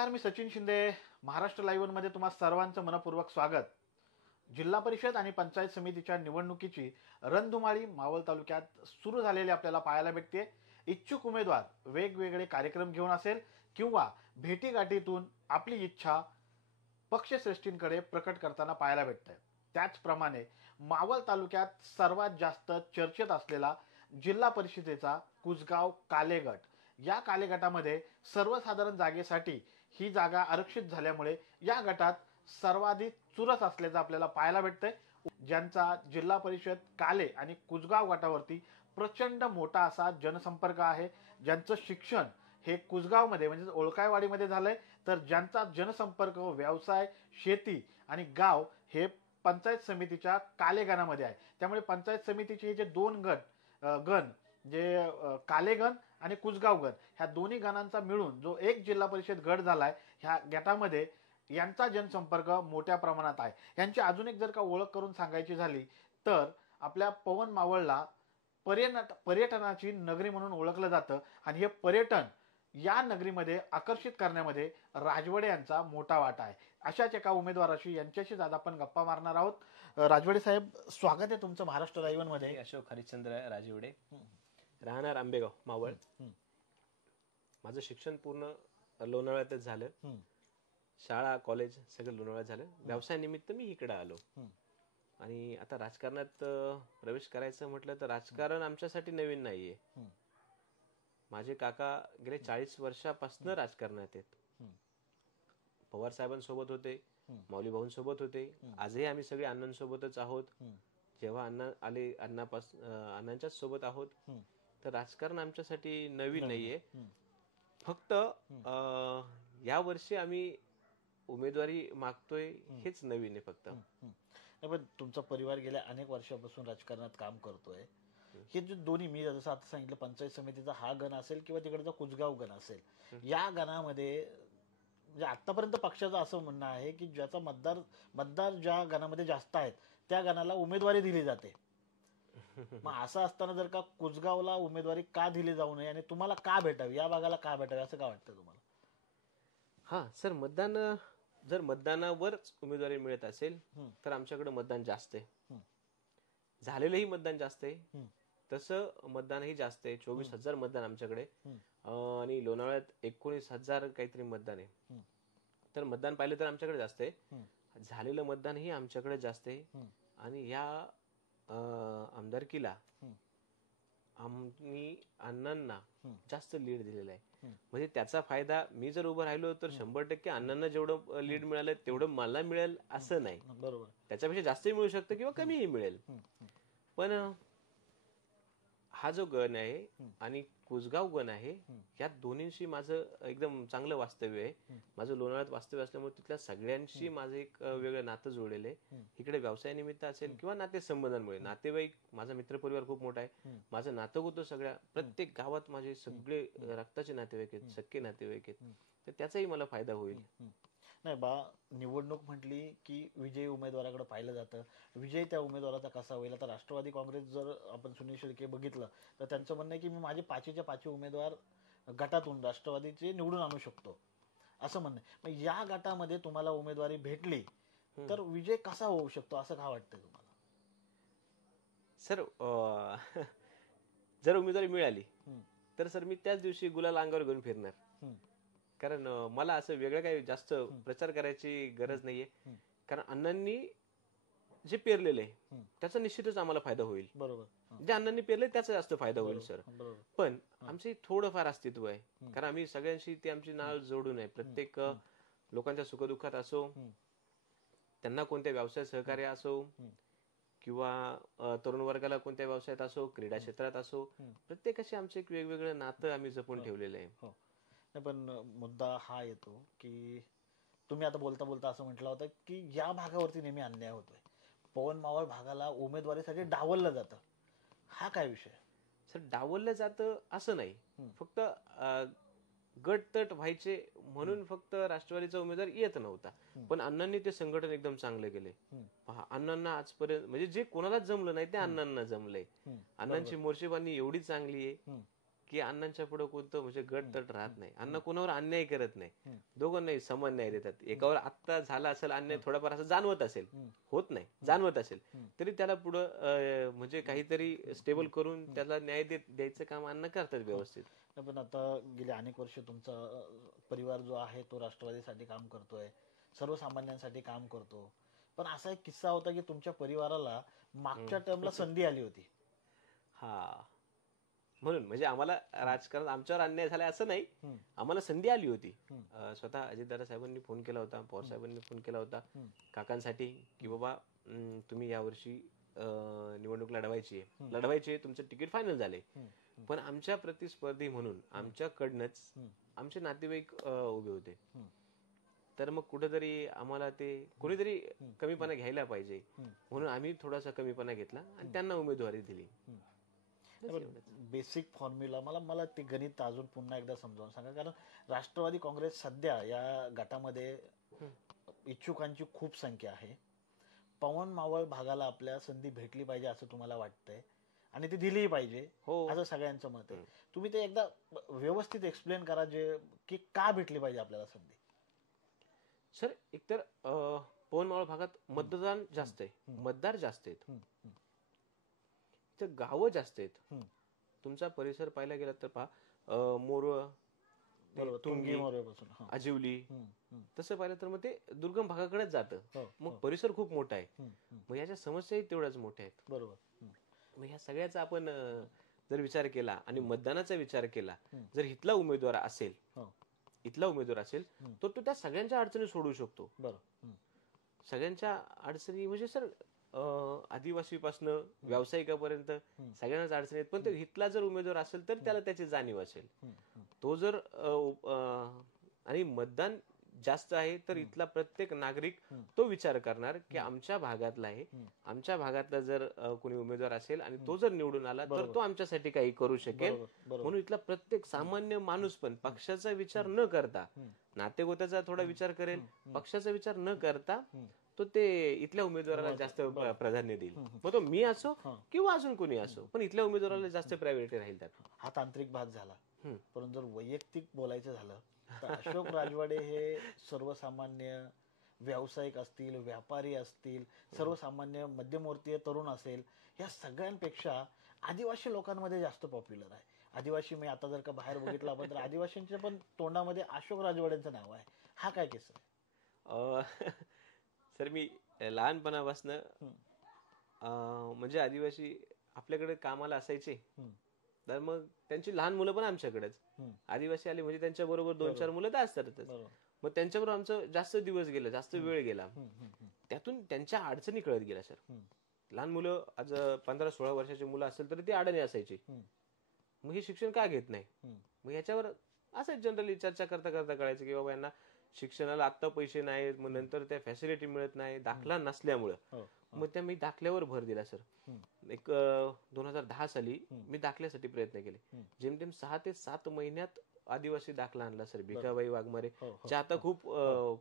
नमस्कार, मी सचिन शिंदे. महाराष्ट्र लाईव्ह मध्ये तुम्हा सर्वांचं मनपूर्वक स्वागत. जिल्हा परिषद आणि पंचायत समितीच्या निवडणुकीची रणधुमाळी मावळ तालुक्यात सुरू झालेली आपल्याला पाहायला भेटते. इच्छुक उमेदवार वेगवेगळे कार्यक्रम घेऊन असेल किंवा भेटीगाठीतून आपली इच्छा पक्षश्रेष्ठींकडे प्रकट करताना पाहायला भेटते. त्याचप्रमाणे मावळ तालुक्यात सर्वात जास्त चर्चेत असलेला जिल्हा परिषदेचा कुसगाव काले गट, या कालेगटामध्ये सर्वसाधारण जागेसाठी ही जागा आरक्षित झाल्यामुळे या गटात सर्वाधिक चुरस असल्याचं आपल्याला पाहायला भेटतंय. ज्यांचा जिल्हा परिषद काले आणि कुसगाव गटावरती प्रचंड मोठा असा जनसंपर्क आहे, ज्यांचं शिक्षण हे कुसगावमध्ये म्हणजे ओळखायवाडीमध्ये झालंय, तर ज्यांचा जनसंपर्क व्यवसाय शेती आणि गाव हे पंचायत समितीच्या काले गणामध्ये आहे. त्यामुळे पंचायत समितीचे हे जे दोन गण जे काले गण आणि कुसगाव गण, ह्या दोन्ही गणांचा मिळून जो एक जिल्हा परिषद गट झालाय, ह्या गटामध्ये यांचा जनसंपर्क मोठ्या प्रमाणात आहे. यांची अजून एक जर का ओळख करून सांगायची झाली तर आपल्या पवन मावळला पर्यटनाची नगरी म्हणून ओळखलं जातं आणि हे पर्यटन या नगरीमध्ये आकर्षित करण्यामध्ये राजवडे यांचा मोठा वाटा आहे. अशाच एका उमेदवाराशी यांच्याशीच आज आपण गप्पा मारणार आहोत. राजवडे साहेब, स्वागत आहे तुमचं महाराष्ट्र लाईव्ह मध्ये. अशोक हरिश्चंद्र राजवडे, राहणार आंबेगाव मावळ. माझं शिक्षण पूर्ण लोणावळ्यातच झालं. शाळा कॉलेज सगळं लोणावळ्यात झालं. व्यवसाय निमित्त मी इकडे आलो आणि आता राजकारणात प्रवेश करायचं म्हटलं तर राजकारण आमच्यासाठी नवीन नाहीये. माझे काका गेले 40 वर्षापासून राजकारणात आहेत. पवार साहेबांसोबत होते, माऊली भाऊंसोबत होते, आजही आम्ही सगळे अण्णांसोबतच आहोत. जेव्हा अण्णा आले अण्णांच्याच सोबत आहोत. तर राजकारण आमच्यासाठी नवीन नाहीये. फक्त या वर्षी आम्ही उमेदवारी मागतोय हेच नवीन आहे फक्त. पण तुमचा परिवार गेल्या अनेक वर्षापासून राजकारणात काम करतोय. हे जे दोन्ही, मी जसं आता सांगितलं, पंचायत समितीचा हा गण असेल किंवा तिकडचा कुसगाव गण असेल, या गणामध्ये म्हणजे आतापर्यंत पक्षाचं असं म्हणणं आहे की ज्याचा मतदार ज्या गणामध्ये जास्त आहेत त्या गणाला उमेदवारी दिली जाते. मग असं असताना जर का कुसगावला उमेदवारी का दिली जाऊ नये आणि तुम्हाला का भेटावी, या भागाला का भेटावी, असं का वाटतं तुम्हाला? हा सर, जर मतदानावरच उमेदवारी मिळत असेल तर आमच्याकडे मतदान जास्त आहे. झालेलंही मतदान जास्त आहे, तसं मतदानही जास्त आहे. 24,000 मतदान आमच्याकडे आणि लोणावळ्यात 19,000 काहीतरी मतदान आहे. तर मतदान पाहिलं तर आमच्याकडे जास्त आहे. झालेलं मतदानही आमच्याकडे जास्त आहे आणि या आमदारकीला आम्ही अण्णांना जास्त लीड दिलेला आहे. म्हणजे त्याचा फायदा मी जर उभं राहिलो तर 100% अण्णांना जेवढं लीड मिळालं तेवढं मला मिळेल असं नाही. बरोबर, त्याच्यापेक्षा जास्तही मिळू शकतं किंवा कमीही मिळेल. पण हा जो गण आहे आणि कुसगाव गण आहे, या दोन्हींशी माझं एकदम चांगलं वास्तव्य आहे. माझं लोणावळ्यात वास्तव्य असल्यामुळे तिथल्या सगळ्यांशी माझं एक वेगळं नातं जोडलेलं आहे. इकडे व्यवसायानिमित्त असेल किंवा नातेसंबंधांमुळे. नातेवाईक, माझा मित्रपरिवार खूप मोठा आहे. माझं नातं होतं सगळ्या प्रत्येक गावात माझे सगळे रक्ताचे नातेवाईक आहेत, सख्खे नातेवाईक आहेत. तर त्याचाही मला फायदा होईल. नाही बा, निवडणूक म्हटली की विजयी उमेदवाराकडे पाहिलं जातं. विजय त्या उमेदवाराचा कसा होईल? आता राष्ट्रवादी काँग्रेस जर आपण सुनील शेळके बघितलं तर त्यांचं म्हणणं आहे की मी माझे 5च्या 5 उमेदवार गटातून राष्ट्रवादीचे निवडून आणू शकतो, असं म्हणणं आहे. मग या गटामध्ये तुम्हाला उमेदवारी भेटली तर विजय कसा होऊ शकतो, असं का वाटतंय तुम्हाला? सर, जर उमेदवारी मिळाली तर सर मी त्याच दिवशी गुलाल अंगावर घेऊन फिरणार. कारण मला असं वेगळं काही जास्त प्रचार करायची गरज नाहीये. कारण अण्णांनी जे पेरलेलं आहे त्याचा निश्चितच आम्हाला फायदा होईल. बरोबर, जे अण्णांनी पेरले त्याचा जास्त फायदा होईल सर. पण आमचं थोडंफार अस्तित्व आहे, कारण आम्ही सगळ्यांशी ती आमची नाळ जोडून आहे. प्रत्येक लोकांच्या सुखदुःखात असो, त्यांना कोणत्या व्यवसाय सहकार्य असो किंवा तरुण वर्गाला कोणत्या व्यवसायात असो, क्रीडा क्षेत्रात असो, प्रत्येकाशी आमचं एक वेगवेगळं नातं आम्ही जपून ठेवलेलं आहे. पण मुद्दा हा येतो की तुम्ही आता बोलता बोलता असं म्हटलं होतं की या भागावरती नेहमी अन्याय होतोय. पवन मावळ भागाला उमेदवारीसाठी डावललं जातं, हा काय विषय? सर, डावललं जातं असं नाही. फक्त गटतट व्हायचे म्हणून फक्त राष्ट्रवादीचा उमेदवार येत नव्हता. पण अण्णांनी ते संघटन एकदम चांगले केले. अण्णांना आजपर्यंत म्हणजे जे कोणालाच जमलं नाही ते अण्णांना जमलंय. अण्णांची मोर्चेबांधणी एवढी चांगली आहे की अण्णांच्या पुढे कोणतं म्हणजे गट तट राहत नाही. अण्णा कोणावर अन्याय करत नाही, दोघांनाही समान न्याय देतात. एकावर आत्ता झाला असेल अन्याय, थोडाफार असं जाणवत असेल, होत नाही जाणवत असेल तरी त्याला पुढं म्हणजे काहीतरी स्टेबल करून त्याला न्याय द्यायचं काम अण्णा करतात व्यवस्थित. पण आता गेली अनेक वर्ष तुमचा परिवार जो आहे तो राष्ट्रवादीसाठी काम करतोय, सर्वसामान्यांसाठी काम करतो. पण असा एक किस्सा होता की तुमच्या परिवाराला मागच्या टर्मला संधी आली होती. हा, म्हणून म्हणजे आम्हाला राजकारण आमच्यावर अन्याय झालाय असं नाही, आम्हाला संधी आली होती. स्वतः अजितदादा साहेबांनी फोन केला होता, पवार साहेबांनी फोन केला होता काकांसाठी की बाबा तुम्ही यावर्षी निवडणूक लढवायची आहे, तुमचं तिकीट फायनल झाले. पण आमच्या प्रतिस्पर्धी म्हणून आमच्याकडनंच आमचे नातेवाईक उभे होते. तर मग कुठेतरी आम्हाला ते कोणीतरी कमीपणा घ्यायला पाहिजे म्हणून आम्ही थोडासा कमीपणा घेतला आणि त्यांना उमेदवारी दिली. बेसिक फॉर्म्युला मला ते गणित अजून पुन्हा एकदा समजावून सांगा, कारण राष्ट्रवादी काँग्रेस सध्या या गटामध्ये इच्छुकांची खूप संख्या आहे. पवन मावळ भागाला आपल्या संधी भेटली पाहिजे असं तुम्हाला वाटतंय आणि ती दिलीही पाहिजे असं सगळ्यांचं मत आहे. तुम्ही ते एकदा व्यवस्थित एक्सप्लेन करा जे की का भेटली पाहिजे आपल्याला संधी. सर, एकतर पवन मावळ भागात मतदान जास्त आहे, मतदार जास्त आहेत, तर गावं जास्त आहेत. तुमचा परिसर पाहायला गेला तर पहा, मोरळ, तुंगी, आजिवली, तसं पाहिलं तर मग ते दुर्गम भागाकडेच जातं. मग परिसर खूप मोठा आहे, मग याच्या समस्याही तेवढ्याच मोठ्या आहेत. बरोबर. मग ह्या सगळ्याचा आपण जर विचार केला आणि मतदानाचा विचार केला, जर इथला उमेदवार असेल तर तो त्या सगळ्यांच्या अडचणी सोडवू शकतो. सगळ्यांच्या अडचणी म्हणजे सर आदिवासीपासनं व्यावसायिकापर्यंत सगळ्यांनाच अडचणी आहेत. पण तो इथला जर उमेदवार असेल तर त्याला त्याची जाणीव असेल. तो जर आणि मतदान जास्त आहे तर इथला प्रत्येक नागरिक तो विचार करणार की आमच्या भागातला आहे, आमच्या भागातला जर कोणी उमेदवार असेल आणि तो जर निवडून आला तर तो आमच्यासाठी काही करू शकेल. म्हणून इथला प्रत्येक सामान्य माणूस पण पक्षाचा विचार न करता, नातेगोत्याचा थोडा विचार करेल, पक्षाचा विचार न करता तो ते इथल्या उमेदवाराला जास्त प्राधान्य देईल. मग तो मी असो किंवा अजून कोणी असो, पण इथल्या उमेदवाराला जास्त प्रायोरिटी राहील. त्यात हा तांत्रिक भाग झाला. पण जर वैयक्तिक बोलायचं झालं तर अशोक राजवाडे हे सर्वसामान्य व्यावसायिक असतील, व्यापारी असतील, सर्वसामान्य मध्यमवर्गीय तरुण असेल, या सगळ्यांपेक्षा आदिवासी लोकांमध्ये जास्त पॉप्युलर आहे. आदिवासी मी आता जर का बाहेर बघितलं आपण तर आदिवासींच्या पण तोंडामध्ये अशोक राजवाड्यांचं नाव आहे. हा काय किस्सा आहे? सर, मी लहानपणापासून म्हणजे आदिवासी आपल्याकडे कामाला असायचे, तर मग त्यांची लहान मुलं पण आमच्याकडेच. आदिवासी आले म्हणजे त्यांच्या बरोबर 2-4 मुलं तर असतातच. मग त्यांच्याबरोबर आमचं जास्त दिवस गेला, जास्त वेळ गेला. त्यातून त्यांच्या अडचणी कळत गेल्या सर. लहान मुलं आज 15-16 वर्षाची मुलं असेल तर ती अडाणी असायची. मग हे शिक्षण का घेत नाही, मग ह्याच्यावर असं जनरली चर्चा करता करता कळायचं की बाबा यांना शिक्षणाला आत्ता पैसे नाहीत, मग नंतर त्या फॅसिलिटी मिळत नाही दाखला नसल्यामुळं. मग त्या मी दाखल्यावर भर दिला सर. एक 2010 साली मी दाखल्यासाठी प्रयत्न केले. जेमतेम 6 ते 7 महिन्यात आदिवासी दाखला आणला सर. भिकाबाई वाघमारे जे आता खूप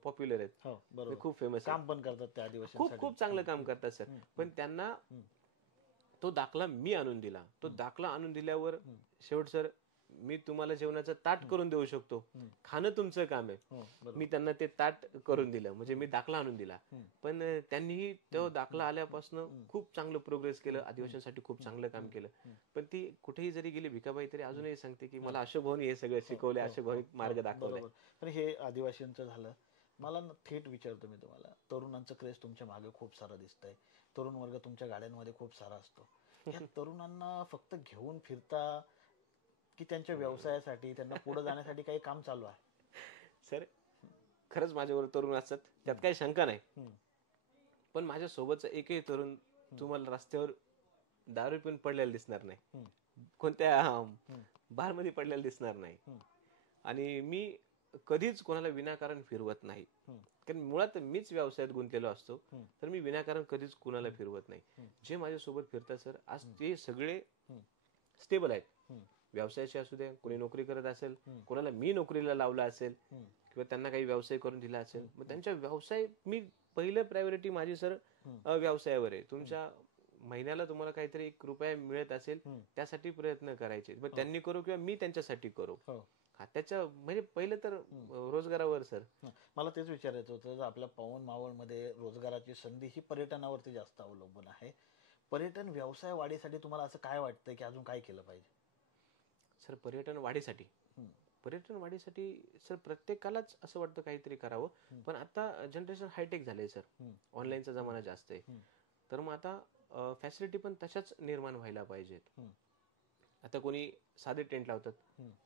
पॉप्युलर आहेत, खूप फेमस काम पण करतात त्या आदिवासी, खूप चांगलं काम करतात सर. पण त्यांना तो दाखला मी आणून दिला. तो दाखला आणून दिल्यावर शेवट सर मी तुम्हाला जेवणाचं ताट करून देऊ शकतो, खाणं तुमचं काम आहे. मी त्यांना ते ताट करून दिलं, म्हणजे मी दाखला आणून दिला. पण त्यांनीही तो दाखला आल्यापासून खूप चांगलं प्रोग्रेस केलं, आदिवासींसाठी खूप चांगलं काम केलं. पण ती कुठेही जरी गेली भिकाबाई तरी अजूनही सांगते की मला अशोक भाऊनी हे सगळं शिकवले, अशोक भाऊ मार्ग दाखवलाय. पण हे आदिवासींचं झालं. मला थेट विचारतो मी तुम्हाला, तरुणांचं क्रेज तुमच्या मागे खूप सारं दिसतंय, तरुण वर्ग तुमच्या गाड्यांमध्ये खूप सारा असतो. या तरुणांना फक्त घेऊन फिरता की त्यांच्या व्यवसायासाठी, त्यांना पुढे जाण्यासाठी काही काम चालू आहे? सर, खरंच माझ्यावर तरुण असतात, त्यात काही शंका नाही. पण माझ्या सोबतचा एकही तरुण तुम्हाला रस्त्यावर दारू पिऊन पडलेला दिसणार नाही, कोणत्या बारमध्ये पडलेला दिसणार नाही. आणि मी कधीच कोणाला विनाकारण फिरवत नाही, कारण मुळात मीच व्यवसायात गुंतलेलो असतो. तर मी विनाकारण कधीच कुणाला फिरवत नाही. जे माझ्यासोबत फिरतात सर आज ते सगळे स्टेबल आहेत. व्यवसायाचे असू द्या, कोणी नोकरी करत असेल, कोणाला मी नोकरीला लावला असेल किंवा त्यांना काही व्यवसाय करून दिला असेल, मग त्यांच्या व्यवसाय मी पहिलं प्रायोरिटी माझी सर व्यवसायावर आहे. तुमच्या महिन्याला तुम्हाला काहीतरी 1 रुपया मिळत असेल त्यासाठी प्रयत्न करायचे. मग त्यांनी करू किंवा मी त्यांच्यासाठी करू. हा, त्याच्या म्हणजे पहिलं तर रोजगारावर सर. मला तेच विचारायचं होतं, जर आपल्या पावन मावळमध्ये रोजगाराची संधी ही पर्यटनावरती जास्त अवलंबून आहे. पर्यटन व्यवसाय वाढीसाठी तुम्हाला असं काय वाटतं की अजून काय केलं पाहिजे? सर पर्यटन वाढीसाठी सर प्रत्येकालाच असं वाटतं काहीतरी करावं. पण आता जनरेशन हायटेक झालंय सर. ऑनलाईनचा जमाना जास्त आहे. तर मग आता फॅसिलिटी पण तशाच निर्माण व्हायला पाहिजेत. आता कोणी साधे टेंट लावतात,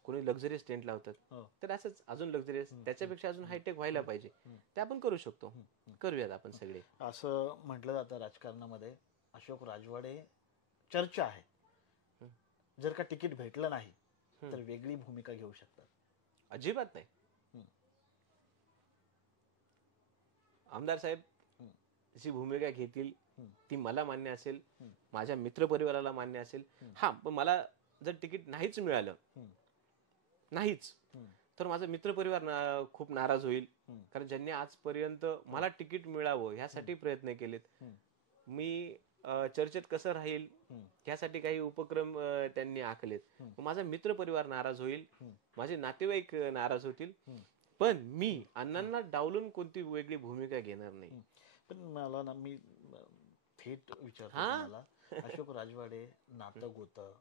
कोणी लक्झरियस टेंट लावतात. तर असंच अजून लक्झरियस त्याच्यापेक्षा अजून हायटेक व्हायला पाहिजे. ते आपण करू शकतो. करूयात आपण सगळे. असं म्हटलं जातं राजकारणामध्ये, अशोक राजवाडे चर्चा आहे, जर का तिकीट भेटलं नाही तर वेगळी भूमिका घेऊ शकतात. अजिबात नाही. आमदार साहेब जी भूमिका घेतील ती मला मान्य असेल, माझ्या मित्रपरिवाराला मान्य असेल. हा, पण मला जर तिकीट नाहीच मिळालं तर माझा मित्रपरिवार खूप नाराज होईल. कारण ज्यांनी आजपर्यंत मला तिकीट मिळावं ह्यासाठी प्रयत्न केलेत. मी चर्चेत कसं राहील ह्यासाठी काही उपक्रम त्यांनी आखलेत. माझा मित्रपरिवार नाराज होईल, माझे नातेवाईक नाराज होतील. पण मी अण्णांना डावलून कोणती वेगळी भूमिका घेणार नाही. पण मला ना, मी थेट विचारतो तुम्हाला, अशोक राजवाडे नातं गोतं,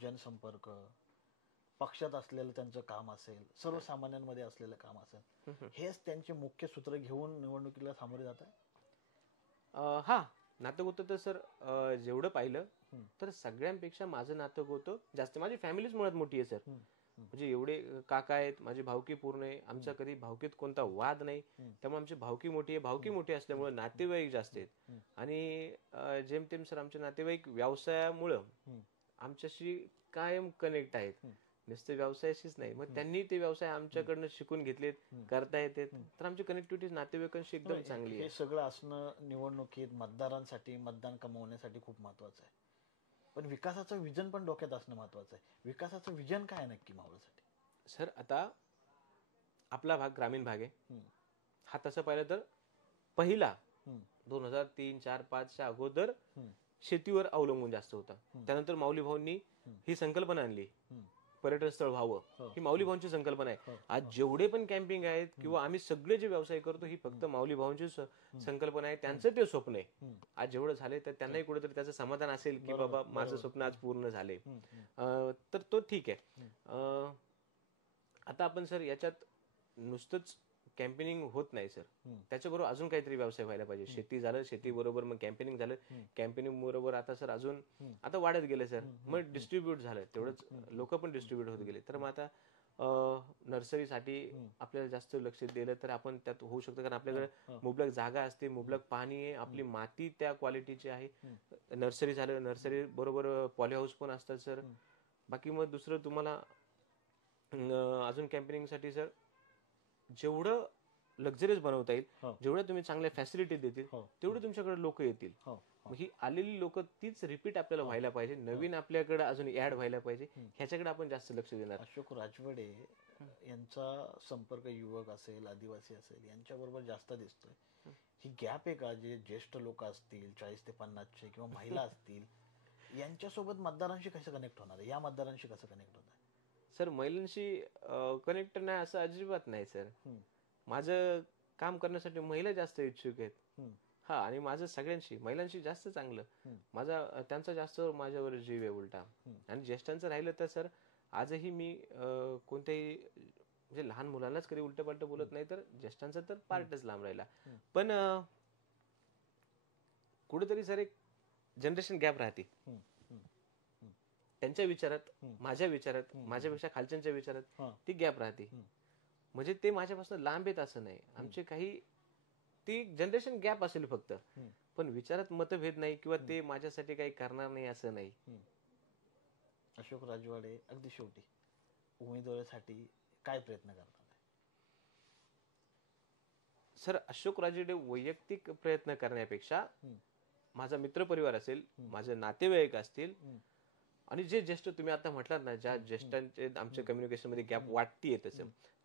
जनसंपर्क, पक्षात असलेलं त्यांचं काम असेल, सर्वसामान्यांमध्ये असलेलं काम असेल, हेच त्यांचे मुख्य सूत्र घेऊन निवडणुकीला सामोरे जात आहे? हा, नातं गोतं तर सर जेवढं पाहिलं तर सगळ्यांपेक्षा माझं नातं गोतं जास्त. माझी फॅमिलीच मुळात मोठी आहे सर. म्हणजे एवढे काका आहेत, माझी भावकी पूर्ण आहे. आमच्या कधी भावकीत कोणता वाद नाही. त्यामुळे आमची भावकी मोठी आहे. भावकी मोठी असल्यामुळे नातेवाईक जास्त आहेत. आणि जेमतेम सर आमचे नातेवाईक व्यवसायामुळं आमच्याशी कायम कनेक्ट आहेत. नुसते व्यवसायाशीच नाही, मग त्यांनी ते व्यवसाय आमच्याकडनं शिकून घेतलेत, करता येते. तर आमची कनेक्टिव्हिटी नातेवाईकांशी एकदम चांगली आहे. हे सगळं असणं निवडणुकीत मतदारांसाठी, मतदान कमवण्यासाठी खूप महत्वाचं आहे. पण विकासाचं विजन पण डोक्यात असणं महत्वाचं आहे. विकासाचं विजन काय नक्की मावळसाठी? सर आता आपला भाग ग्रामीण भाग आहे. हा तसं पाहिलं तर पहिला 2003, 4, 5च्या अगोदर शेतीवर अवलंबून जास्त होता. त्यानंतर माऊली भाऊंनी ही संकल्पना आणली, पर्यटन स्थळ व्हावं. ही माऊली भाऊंची संकल्पना आहे. आज जेवढे पण कॅम्पिंग आहेत किंवा आम्ही सगळे जे व्यवसाय करतो ही फक्त माऊली भाऊंची संकल्पना आहे. त्यांचं ते स्वप्न आहे. आज जेवढं झाले तर त्यांनाही कुठेतरी त्याचं समाधान असेल की बाबा माझं स्वप्न आज पूर्ण झाले. तर तो ठीक आहे. आता आपण सर याच्यात नुसतंच कॅम्पेनिंग होत नाही सर, त्याच्याबरोबर अजून काहीतरी व्यवसाय व्हायला पाहिजे. शेती झालं, शेती बरोबर मग कॅम्पेनिंग झालं, कॅम्पेनिंग बरोबर आता सर अजून आता वाढत गेलं सर. मग डिस्ट्रीब्यूट झालं, तेवढंच लोक पण डिस्ट्रीब्यूट होत गेले. तर मग आता नर्सरीसाठी आपल्याला जास्त लक्ष दिलं तर आपण त्यात होऊ शकतं. कारण आपल्याकडे मुबलक जागा असते, मुबलक पाणी आहे, आपली माती त्या क्वालिटीची आहे. नर्सरी झालं, नर्सरी बरोबर पॉली हाऊस पण असतात सर. बाकी मग दुसरं तुम्हाला अजून कॅम्पेनिंगसाठी सर जेवढं लक्झरीज बनवता येईल, जेवढं तुम्ही चांगल्या फॅसिलिटी देतील तेवढे तुमच्याकडे लोक येतील. ही आलेली लोक तीच रिपीट आपल्याला व्हायला पाहिजे. नवीन आपल्याकडे अजून ऍड व्हायला पाहिजे. ह्याच्याकडे आपण जास्त लक्ष देणार. अशोक राजवाडे यांचा संपर्क युवक असेल, आदिवासी असेल यांच्याबरोबर जास्त दिसतोय. ही गॅप आहे का? जे ज्येष्ठ लोक असतील 40 ते 50चे किंवा महिला असतील यांच्यासोबत मतदारांशी कसं कनेक्ट होणार आहे? या मतदारांशी कसं कनेक्ट होणार? सर महिलांशी कनेक्ट नाही असं अजिबात नाही सर. माझं काम करण्यासाठी महिला जास्त इच्छुक आहेत. हा, आणि माझं सगळ्यांशी महिलांशी जास्त चांगलं, माझा त्यांचा जास्त माझ्यावर जीव आहे उलटा. आणि ज्येष्ठांचं राहिलं तर सर आजही मी कोणत्याही म्हणजे लहान मुलांनाच कधी उलट पालट बोलत नाही, तर ज्येष्ठांचा तर पार्टच लांब राहिला. पण कुठेतरी सर एक जनरेशन गॅप राहते. त्यांच्या विचारात, माझ्या विचारात, माझ्यापेक्षा खालच्यांच्या विचारात ती गॅप राहते. म्हणजे ते माझ्यापासून लांब आहेत असं नाही. आमचे काही ती जनरेशन गॅप असेल फक्त, पण विचारात मतभेद नाही किंवा ते माझ्यासाठी काही करणार नाही असं नाही. अशोक राजवाडे अगदी शेवटी उमेदवारीसाठी काय प्रयत्न करतात? सर अशोक राजवाडे वैयक्तिक प्रयत्न करण्यापेक्षा माझा मित्रपरिवार असेल, माझे नातेवाईक असतील, आणि जे ज्येष्ठ तुम्ही आता म्हटलात ना, ज्या ज्येष्ठांचे आमच्या कम्युनिकेशन मध्ये गॅप वाटतीये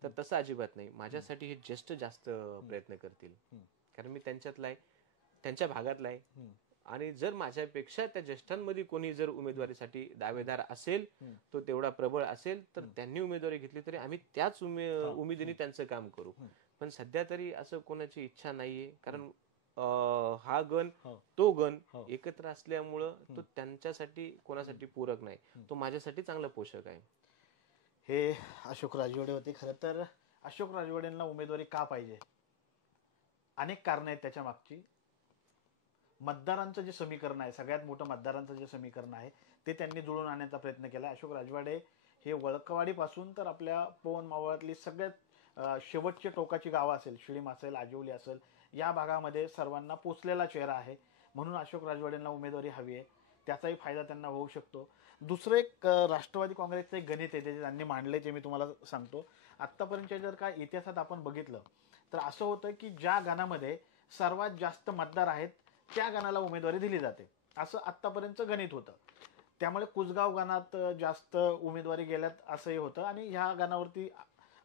तर तसं अजिबात नाही. माझ्यासाठी हे ज्येष्ठ जास्त प्रयत्न करतील. कारण मी त्यांच्यातला आहे, त्यांच्या भागातला आहे. आणि जर माझ्यापेक्षा त्या ज्येष्ठांमध्ये कोणी जर उमेदवारीसाठी दावेदार असेल, तो तेवढा प्रबळ असेल, तर त्यांनी उमेदवारी घेतली तरी आम्ही त्याच उमेदीने त्यांचं काम करू. पण सध्या तरी असं कोणाची इच्छा नाहीये, कारण हा गण तो गण एकत्र असल्यामुळं तो त्यांच्यासाठी कोणासाठी पूरक नाही, तो माझ्यासाठी चांगला पोषक आहे. हे अशोक राजवडे होते. खरं तर अशोक राजवडेंना उमेदवारी का पाहिजे, अनेक कारण आहेत त्याच्या मागची. मतदारांचं जे समीकरण आहे, सगळ्यात मोठं मतदारांचं जे समीकरण आहे ते त्यांनी जुळून आणण्याचा प्रयत्न केला. अशोक राजवाडे हे वळकवाडीपासून तर आपल्या पवन मावळातली सगळ्यात शेवटची टोकाची गावं असेल, शिळीम असेल, आजिवली असेल, या भागामध्ये सर्वांना पोचलेला चेहरा आहे. म्हणून अशोक राजवाडेंना उमेदवारी हवी आहे. त्याचाही फायदा त्यांना होऊ शकतो. दुसरं एक राष्ट्रवादी काँग्रेसचं एक गणित आहे ते त्यांनी मांडले, ते मी तुम्हाला सांगतो. आत्तापर्यंतच्या जर का इतिहासात आपण बघितलं तर असं होतं की ज्या गणामध्ये सर्वात जास्त मतदार आहेत त्या गणाला उमेदवारी दिली जाते, असं आत्तापर्यंतचं गणित होतं. त्यामुळे कुसगाव गणात जास्त उमेदवारी गेल्यात असंही होतं आणि ह्या गणावरती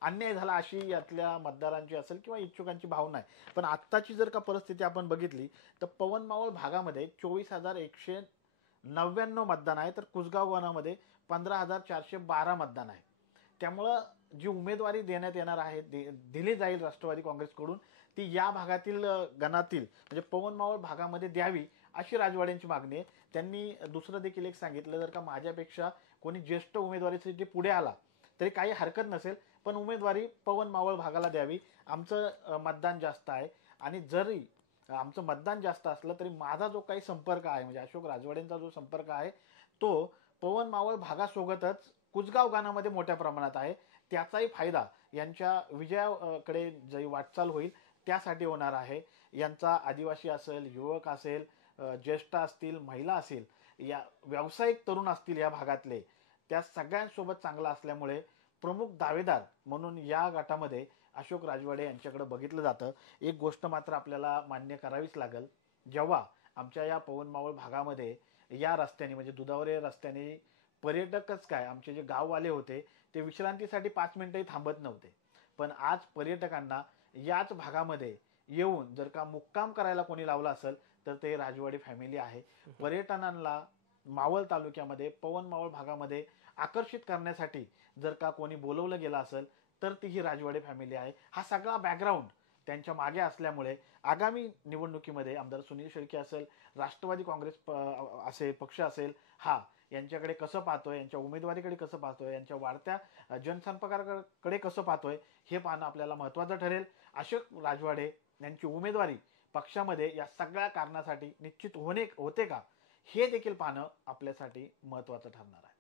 अन्याय झाला अशी यातल्या मतदारांची असेल किंवा इच्छुकांची भावना आहे. पण आत्ताची जर का परिस्थिती आपण बघितली तर पवन मावळ भागामध्ये 24,199 मतदान आहे, तर कुसगाव गणामध्ये 15,412 मतदान आहे. त्यामुळं जी उमेदवारी देण्यात येणार आहे, दिली जाईल राष्ट्रवादी काँग्रेसकडून, ती या भागातील गणातील म्हणजे पवन मावळ भागामध्ये द्यावी अशी राजवाड्यांची मागणी आहे. त्यांनी दुसरं देखील एक सांगितलं, जर का माझ्यापेक्षा कोणी ज्येष्ठ उमेदवारीसाठी पुढे आला तरी काही हरकत नसेल, पण उमेदवारी पवन मावळ भागाला द्यावी. आमचं मतदान जास्त आहे आणि जरी आमचं मतदान जास्त असलं तरी माझा जो काही संपर्क आहे, म्हणजे अशोक राजवाडेंचा जो संपर्क आहे, तो पवन मावळ भागासोबतच कुसगाव गाणामध्ये मोठ्या प्रमाणात आहे. त्याचाही फायदा यांच्या विजयाकडे जी वाटचाल होईल त्यासाठी होणार आहे. यांचा आदिवासी असेल, युवक असेल, ज्येष्ठ असतील, महिला असतील, या व्यावसायिक तरुण असतील या भागातले, त्या सगळ्यांसोबत चांगला असल्यामुळे प्रमुख दावेदार म्हणून या गटामध्ये अशोक राजवाडे यांच्याकडे बघितलं जातं. एक गोष्ट मात्र आपल्याला मान्य करावीच लागेल, जेव्हा आमच्या या पवन मावळ भागामध्ये या रस्त्याने म्हणजे दुधावरे रस्त्याने पर्यटकच काय, आमचे जे गाववाले होते ते विश्रांतीसाठी 5 मिनिटंही थांबत नव्हते. पण आज पर्यटकांना याच भागामध्ये येऊन जर का मुक्काम करायला कोणी लावला असेल तर ते राजवाडी फॅमिली आहे. पर्यटनांना मावळ तालुक्यामध्ये पवन मावळ भागामध्ये आकर्षित करण्यासाठी जर का कोणी बोलवलं गेलं असेल तर ती ही राजवाडी फॅमिली आहे. हा सगळा बॅकग्राऊंड त्यांच्या मागे असल्यामुळे आगामी निवडणुकीमध्ये आमदार सुनील शेळके असेल, राष्ट्रवादी काँग्रेस असेल, पक्ष असेल, हा यांच्याकडे कसं पाहतोय, यांच्या उमेदवारीकडे कसं पाहतोय, यांच्या वाढत्या जनसंपर्काकडे कसं पाहतोय, हे पाहणं आपल्याला महत्त्वाचं ठरेल. अशोक राजवाडे यांची उमेदवारी पक्षामध्ये या सगळ्या कारणासाठी निश्चित होते का, हे देखील पाहणं आपल्यासाठी महत्त्वाचं ठरणार आहे.